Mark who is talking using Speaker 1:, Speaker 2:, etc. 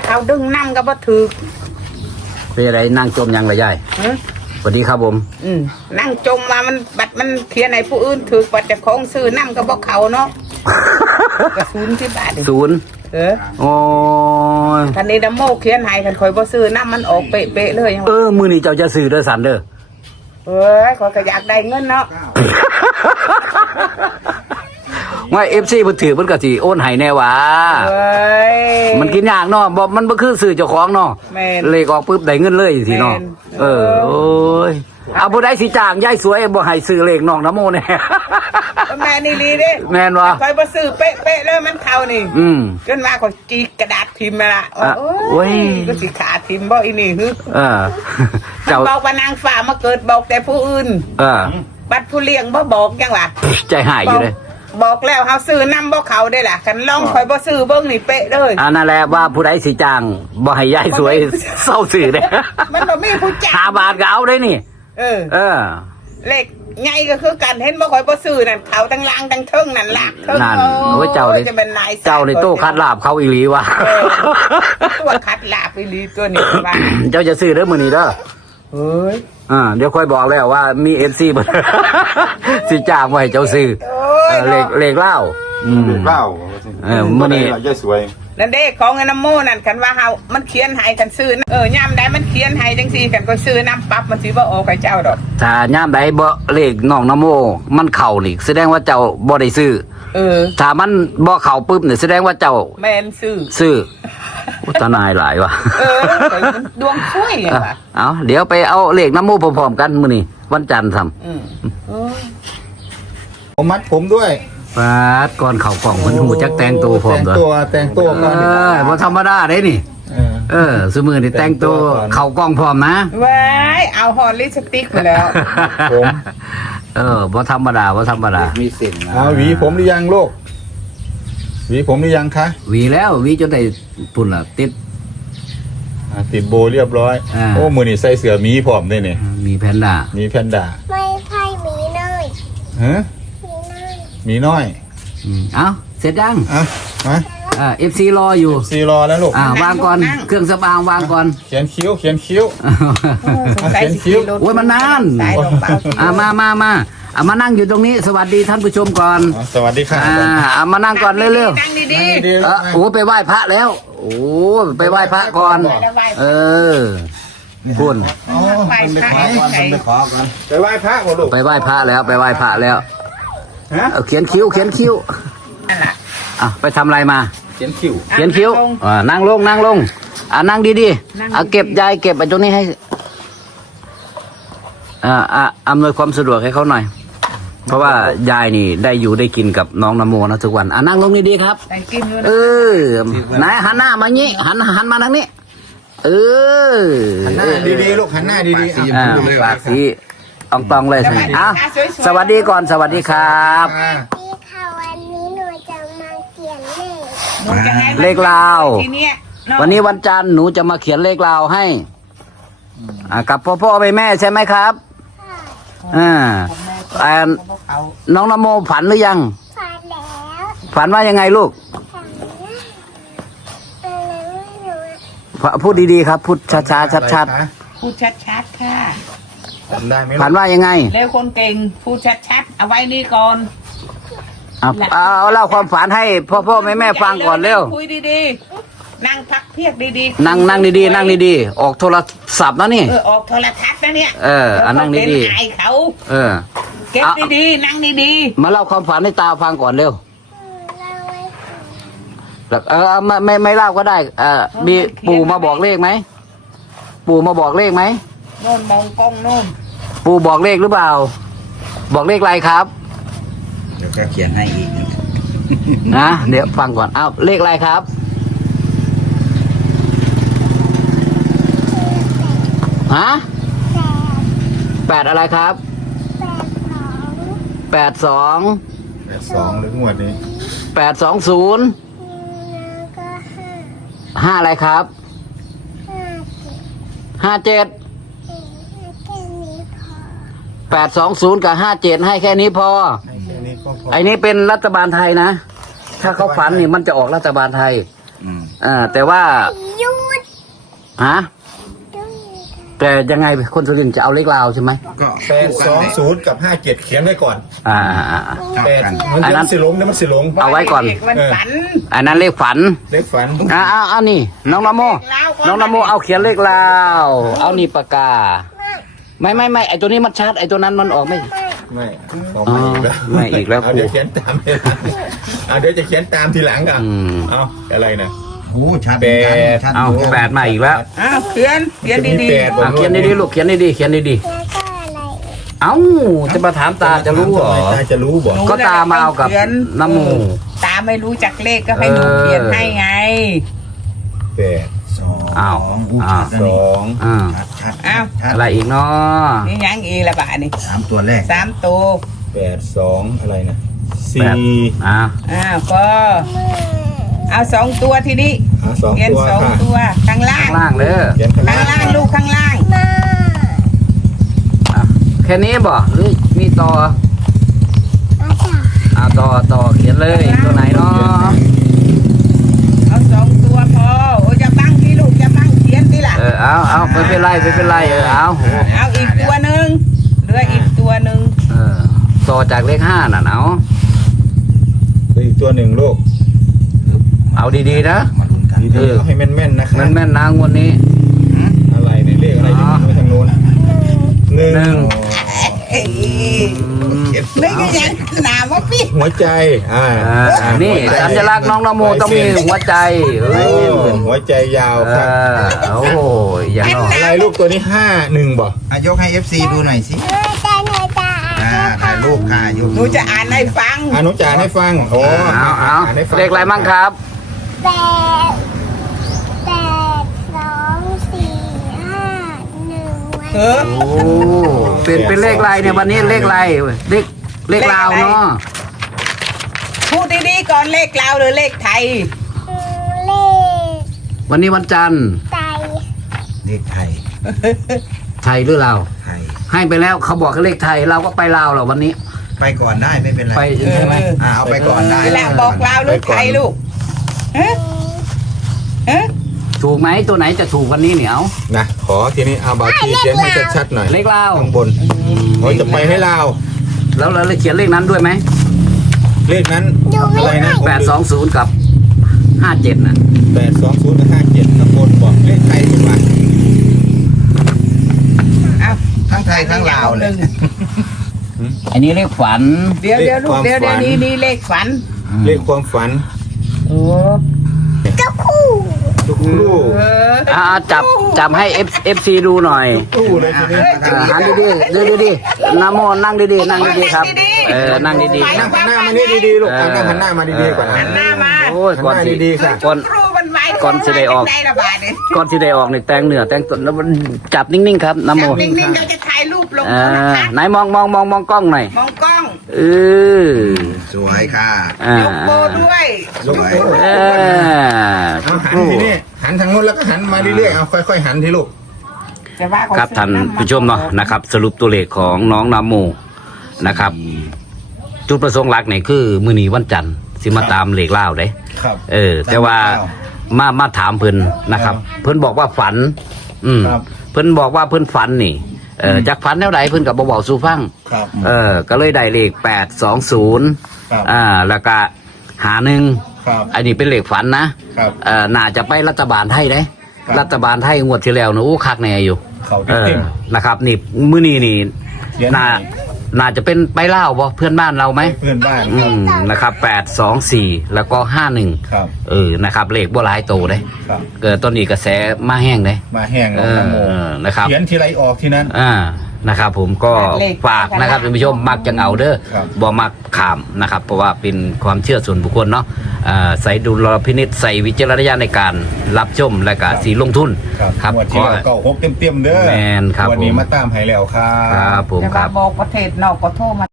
Speaker 1: เขาดึงนั่งก็บ่ถือ
Speaker 2: เป็นอะไรนั่งจมยังไรยายสวัสดีครับผม
Speaker 1: นั่งจมมามันบัดมันเขียนให้ผู้อื่นถือบัดจะของซื้อนั่งก็บ่เขาเนาะกระศูนย์ที่บาท
Speaker 2: ศูนย์โอ้
Speaker 1: ยคันนี้ดัมโมเขียนให้คันคอยบ่ซื้อน้ำมันออกเป๊ะเลย
Speaker 2: มือนี่เจ้าจะซื้อเด้อสันเด้อ
Speaker 1: ขอยก็อยากได้เงินเนาะ
Speaker 2: ว่าFC เพิ่นถือเพิ่นก็สิโอนให้แน่ว่ามันกินยากเนาะบ่มันบ่คือซื้อเจ้าของเนาะเลขออกปึ๊บได้เงินเลยสิเนาะโอ้ยเอาผู้ใดสิจ้างยายสวยบ่ให้ซื้อเลขน้องนโมแน่
Speaker 1: แม่นี่ลีเด้
Speaker 2: แม่นว่า
Speaker 1: คอยบ่ซื้อเป๊ะเลยมันเข้านี่จนว่าก็จีกระดาษพิมพ์มาละโอ้ยก็สิขาดพิมพ์บ่อีนี่ฮึเจ้าบอกว่านางฟ้ามาเกิดบอกแต่ผู้อื่นบัดผู้เลี้ยงบ่บอกจังว่า
Speaker 2: ใจหายอยู่เลย
Speaker 1: บอกแล้วเฮาซื้อนำบ่เขาได้ล่ะคันลองคอยบ่ซื้อเบิ่งนี่เป๊ะเลย
Speaker 2: นั่นแหละว่าผู้ใดสิจ้างบ่ให้ยายสวยเศร้าซื้อเด้
Speaker 1: มันบ่มีผู้จ้าง
Speaker 2: 5 บาทก็เอาได้นี่
Speaker 1: เลขไงก็คือกันเห็นบ่คอยบ่ซื้อนั่นเขาทั้งล่างทั้งเทิงนั่นลากเทิง
Speaker 2: โอ้ยเจ้าเลยเจ้าในตู้คัดลาบเขาอีหลีวะ
Speaker 1: ตัวคัดลาบอีหลีตัวนี้ว่า
Speaker 2: เจ้าจะซื้อเด้อมื้อนี้เด้อ
Speaker 1: เฮ้ย
Speaker 2: เดี๋ยวค่อยบอกแล้วว่ามี FC บ่สิจ้างไว้เจ้าซื้อเลขเล่ามื้อนี้
Speaker 3: ยายสวย
Speaker 1: นั่นเด้ของเงินน้ำโมนั่นกันว่าเฮามันเขียนให้กันซื้อย่ามใดมันเขียนให้จังซี่กันก็ซื้อน้ำปั๊บมันสิบ่ออกให้เจ้าดอก
Speaker 2: ถ้าย่ามใดบ่เลขน้องนโมมันเข้านี่แสดงว่าเจ้าบ่ได้ซื้อถ้ามันบ่เข้าปึ๊บนี่แสดงว่าเจ้า
Speaker 1: แม่นซื้อ
Speaker 2: ตานายหลายว่ะ
Speaker 1: ดวงช่วยว่ะ
Speaker 2: เอาเดี๋ยวไปเอาเลขนโมพร้อมๆกันมื้อนี้วันจันทร์ทำ
Speaker 3: ผมมัดผมด้วย
Speaker 2: ปาดก่อนเข่ากล่องมันหูจักแต่งตัวพร้อม
Speaker 3: ด้วยแต่งตัวก่อน
Speaker 2: บ่ธรรมดาเด้นี่สมือนี่แต่งตัวเข่ากล้องพร้อมนะ
Speaker 1: ว้ายเอาฮอนลิปสติกไปแล้ว
Speaker 3: ผม
Speaker 2: บ่ธรรมดามีสิ่งนะ
Speaker 3: หวีผมหรือยังลูกหวีผมหรือยังคะ
Speaker 2: หวีแล้วหวีจนได้ปุ่นล่ะติด
Speaker 3: โบเรียบร้อยโอ้มือนี่ใส่เสื้อมีพร้อมได้เนี่ย
Speaker 2: มีแพนด้า
Speaker 3: ไม่ใช่
Speaker 4: มีน้อย
Speaker 3: มีน้อย
Speaker 2: เอ้าเสร็จยัง
Speaker 3: มา
Speaker 2: FC รออยู่
Speaker 3: FC รอแล้วลูก
Speaker 2: วางก่อนเครื่องสำอางวางก่อน
Speaker 3: เขียนคิ้วเขียนคิ้ว
Speaker 2: โอ้ยมันนานมานั่งอยู่ตรงนี้สวัสดีท่านผู้ชมก่อน
Speaker 3: สวัสดีค่ะ
Speaker 2: มานั่งก่อนเร็ว
Speaker 1: ๆนั่งดี
Speaker 2: ๆโอ้ไปไหว้พระแล้วโอ้ไปไหว้พระก่อนคุณ
Speaker 1: ไป
Speaker 3: ไหว้พระก่อนลูก
Speaker 2: ไปไหว้พระแล้วเขียนคิ้วไปทำอะไรมา
Speaker 3: เขียนคิ้ว
Speaker 2: นั่งลงนั่งดีๆเก็บยายเก็บไอ้ตรงนี้ให้อำนวยความสะดวกให้เขาหน่อยเพราะว่ายายนี่ได้อยู่ได้กินกับน้องนโมนะทุกวันนั่งลงดีๆครับนายหันหน้ามางี้หันมาทางนี้
Speaker 3: หันหน้าดีๆลูกหันหน้าดี
Speaker 2: ๆปากสีอองตองเลยสวัสดีก่อนสวัสดีครับ
Speaker 4: วันนี้หนูจะมาเขียน
Speaker 2: เลขลาววันนี้วันจันทร์หนูจะมาเขียนเลขลาวให้กับพ่อแม่ใช่ไหมครับน้องนโมฝันหรือยัง
Speaker 4: ฝันแล้ว
Speaker 2: ฝันว่ายังไงลูกพูดดีๆครับพูดช้าๆชัด
Speaker 1: ๆพูดชัดๆค่ะ
Speaker 2: ฝันว่ายังไง
Speaker 1: เร็วคนเก่งพูดชัดๆเอาไว้นี่ก่อน
Speaker 2: เอาเล่าความฝันให้พ่อแม่ฟังก่อนเร็ว
Speaker 1: คุยดีๆนั่งพักเพียกดี
Speaker 2: ๆนั่งดีๆออกโทรศัพท์นะนี่
Speaker 1: ออกโทรทัศน์นะเนี่ย
Speaker 2: นั่งดี
Speaker 1: ๆอายเขาเก็บดีๆนั่งดี
Speaker 2: ๆมาเล่าความฝันให้ตาฟังก่อนเร็วไม่เล่าก็ได้มีปู่มาบอกเลขไหมโน่น
Speaker 1: มองกล้องโน่น
Speaker 2: ปู่บอกเลขหรือเปล่าบอกเลขอะไรครับ
Speaker 3: เดี๋ยวก็เขียนให้อีก
Speaker 2: นะเดี๋ยวฟังก่อนเลขอะไรครับ8อะไรครับ
Speaker 3: 82หรืองวดนี้
Speaker 2: 820 5อะไรครับ57 820กับ57ให้แค่นี้พอไอ้นี้เป็นรัฐบาลไทยนะถ้าเขาฝันนี่มันจะออกรัฐบาลไทยแต่ว่า
Speaker 4: หยุด
Speaker 2: ฮะแต่ยังไงคนสุรินทร์จะเอาเลขลาวใช่ไหม
Speaker 3: ก็820 กับ 57 เขียนไว้ก่อน
Speaker 2: อ่า
Speaker 3: 8มัน
Speaker 2: อันนั้น
Speaker 3: สิลงนะมันสิลง
Speaker 2: เอาไว้ก่อน
Speaker 1: มันฝัน
Speaker 2: อันนั้นเลขฝัน
Speaker 3: เลขฝัน
Speaker 2: เอานี่น้องนโมน้องนโมเอาเขียนเลขลาวเอานี่ปากกาไม่ไอตัวนี้มันชัดไอตัวนั้นมันออกไม่
Speaker 3: ไม่ออกมาอีกแล้ว
Speaker 2: ไม่อีกแล้ว
Speaker 3: เอาเดี๋ยวเขียนตามทีหลังเอาเดี๋ยวจะเขียนตามทีหลังอ่ะ
Speaker 2: อืม
Speaker 3: เอาอะไรนะ
Speaker 5: โอ้ชัด
Speaker 3: แปด
Speaker 5: ชัด
Speaker 2: เอา8มาอีกแล้ว
Speaker 1: อ้าวเขียนดี
Speaker 3: แปด
Speaker 2: เขียนดีๆลูกเขียนดีๆเขียนดี
Speaker 4: แล้วก็อะไร
Speaker 2: ๆเอ้าจะมาถามตาจะรู้เหรอ
Speaker 3: ตาจะรู้บ่
Speaker 2: ก็ตามาเอากับน้ำมู
Speaker 1: ตาไม่รู้จักเลขก็ให้หนูเขียนให้ไง
Speaker 3: แปด
Speaker 5: สอง
Speaker 2: อ้าว
Speaker 5: อู้ชัดแล้ว
Speaker 3: ส
Speaker 5: นี่
Speaker 3: อง
Speaker 2: อ่า
Speaker 5: ชัด
Speaker 1: อ้าว
Speaker 5: ชัด
Speaker 2: อะไรอีกเนาะ
Speaker 1: นี่ยังอีละบาทนี่
Speaker 5: 3 ตัวแรก
Speaker 1: 3 ตัว
Speaker 3: 82อะไรนะ
Speaker 2: แปด
Speaker 3: 4
Speaker 2: อ่า
Speaker 1: อ้าวก็เอา2 ตัวทีนี้
Speaker 3: สอง
Speaker 1: เขียน
Speaker 3: ตัวค่ะ
Speaker 1: 2 ตัวข้างล่าง
Speaker 2: ข้างล่างเด้อ
Speaker 3: เขียนข้าง
Speaker 1: ข้าง
Speaker 3: ล่าง
Speaker 1: ล่างลูกข้างล่าง
Speaker 4: มา
Speaker 2: แค่นี้บ่หรือมีต่อ
Speaker 4: มาจ้ะ
Speaker 2: ต่อเขียนเลยตัวไหนเนาะ
Speaker 1: เอา2 ตัวพอโอ้จะบังที่ลูกจะบังเขียนที่ล่ะ
Speaker 2: เอาไม่เป็นไรเอา
Speaker 1: เอาอีกตัวหนึ่งเหลืออีกตัวหนึ่ง
Speaker 2: ต่อจากเลข5น่ะเอา
Speaker 3: อีกตัวหนึ่งลูก
Speaker 2: เอาดีๆนะ
Speaker 5: มาลุ้นกัน
Speaker 3: ดีๆเอาให้แม่นๆนะครับ
Speaker 2: แม่นๆนะงวดนี้
Speaker 3: อะไรเนี่ยเลขอะไรอยู่ไว้ทางโน้นหนึ่ง
Speaker 2: หนึ่ง
Speaker 1: เอ้ยนี่ก็ยังหนาวะพี่
Speaker 3: หัวใจ
Speaker 2: นี่สัญลักษณ์น้องนโมต้องมีหัวใจ
Speaker 3: หัวใจยาวครับ
Speaker 2: โอ้โหอย่างน้อย
Speaker 3: อะไรลูกตัวนี้51บ่
Speaker 5: ยกให้ FC ดูหน่อยสิ
Speaker 4: หนูจะหนูจะ
Speaker 5: ถ่ายรูปค่ะยก
Speaker 1: หนูจะอ่านให้ฟัง
Speaker 3: อนุจารให้ฟังโอ้
Speaker 2: เอา
Speaker 3: นให้ฟัง
Speaker 2: เลขอะไรมั่งครับ
Speaker 4: 8 2 4 5 1
Speaker 1: เออ
Speaker 2: โอ้เป็นเลขอะไรเนี่ยวันนี้เลขอะไรเลขลาวเนาะ
Speaker 1: พูดดีๆก่อนเลขลาวหรือเลขไทย
Speaker 4: เลข
Speaker 2: วันนี้วันจันทร์
Speaker 4: ไต
Speaker 5: เลขไทย
Speaker 2: ไทยหรือลาว
Speaker 5: ไทย
Speaker 2: ให้ไปแล้วเขาบอกเลขไทยเราก็ไปลาวเหรอวันนี้
Speaker 5: ไปก่อนได้ไม่เป็นไร
Speaker 2: ไปใช่ไหม
Speaker 5: เอาไปก่อนได้
Speaker 1: นี่แหละบอกลาวหรือไทยลูกเอ๊ะเอ๊ะ
Speaker 2: ถูกไหมตัวไหนจะถูกวันนี้เนี่ยเอา
Speaker 3: นะขอทีนี้เอาบาทีเขียนให้ชัดๆหน่อย
Speaker 2: เลขลาว
Speaker 3: ข้างบนโอ้ยจะไปให้ลาว
Speaker 2: แล้วเราเขียนเลขนั้นด้วยไหม
Speaker 3: เลขนั้นอะไรนะ
Speaker 2: 820กับ57น่ะ
Speaker 3: 820กับ57ข้างบนบอกเลขไทยดีกว่า
Speaker 1: เอา
Speaker 5: ทั้งไทยทั้งลาวเลย
Speaker 2: อันนี้เลขฝัน
Speaker 1: เดี๋ยวลูกเดี๋ยวนี่เลขฝัน
Speaker 3: เลขความฝัน
Speaker 1: โอ้
Speaker 4: เจ้าคู่
Speaker 3: ทุกลูก
Speaker 1: เออ
Speaker 2: จับให้ FC ดูหน่อย
Speaker 3: ตู้เลยทีนี้
Speaker 2: หันดีๆน้ำโมนั่งดีๆนั่งดีๆครับนั่งดี
Speaker 3: หันหน้ามานี่ดีๆลูกหันหน้ามาดีๆก่อน
Speaker 1: หันหน้ามา
Speaker 2: ๆโอ้ยก่อน
Speaker 3: หันห
Speaker 2: สิ
Speaker 3: น้าดีๆค่ะ
Speaker 2: ก่อน
Speaker 1: ครูมันไว้
Speaker 2: ก่อนสิได้ออก
Speaker 1: ได้ระบาดเนี่ย
Speaker 2: ก่อนที่ได้ออกนี่แต่งเหนือแต่งตนแล้วมันจับนิ่งๆครับน้ำโม
Speaker 1: จับนิ่งๆเราจะถ่ายรูปลง
Speaker 2: ไหนมองกล้องหน่อย
Speaker 1: มองกล้อง
Speaker 5: สวยค่ะ
Speaker 1: ยกโบด้วย
Speaker 3: ยกโป้ เอาหันทีนี้หันทางโน้นแล้วก็หันมาเรื่อยๆเอาค่อยๆหันทีลูก
Speaker 1: แต่ว่าเข
Speaker 2: ครับท่านผู้ชมเนาะนะครับ สรุปตัวเลขของน้องน้ำโมนะครับ จุดประสงค์หลักเนี่ยคือมื้อนี้วันจันทร์สิมาตามเลขล่าวเด้
Speaker 3: ครับ
Speaker 2: แต่ว่ามาถามเพิ่นนะครับ เพิ่นบอกว่าฝัน
Speaker 3: ครับ
Speaker 2: เพิ่นบอกว่าเพิ่นฝันนี่จากฝันแนวใดเพิ่นก็บ่บอกสู่ฟัง
Speaker 3: ครับ
Speaker 2: ก็เลยได้เลข820
Speaker 3: ครับ
Speaker 2: แล้วก็51
Speaker 3: ครับ
Speaker 2: อันนี้เป็นเลขฝันนะครับ น่าจะไปรัฐบาลไทยเด้
Speaker 3: ครับ
Speaker 2: รัฐบาลไทยงวดที่แล้วนะคักแน่อยู่
Speaker 3: เขาเต็ม
Speaker 2: นะครับนี่มื้อนี้นี่
Speaker 3: เขียน
Speaker 2: น่าจะเป็นไปลาวบ่เพื่อนบ้านเราไหม
Speaker 3: เพื่อนบ้าน
Speaker 2: นะครับ824แล้วก็51
Speaker 3: ครับ
Speaker 2: นะครับเลขบ่หลายโตเด้
Speaker 3: ครับ
Speaker 2: เกิดตอนนี้กระแสมาแห้งเด้
Speaker 3: มาแห้งแล้วนะโม
Speaker 2: นะครับ
Speaker 3: เขียนทีไรออกทีนั้น
Speaker 2: นะครับผมก็ฝากนะครับท่านผู้ชมมักจังเอาเด้อ
Speaker 3: ครับ
Speaker 2: บ่มักขามนะครับ เพราะว่าเป็นความเชื่อส่วนบุคคลเนาะใส่ดุลพินิจใส่วิจารณญาณในการรับชมและก็สีลงทุน
Speaker 3: ครับงวดที่แล้วก็หกเต็มๆเด้อ
Speaker 2: แม่นครับ
Speaker 3: วันนี้
Speaker 2: ผม
Speaker 3: มาตามให้แล้วครับ
Speaker 2: ครับผม
Speaker 1: แต่
Speaker 2: ค
Speaker 1: ว่า
Speaker 2: รับ
Speaker 1: บอกประเทศนอกก็โทรมา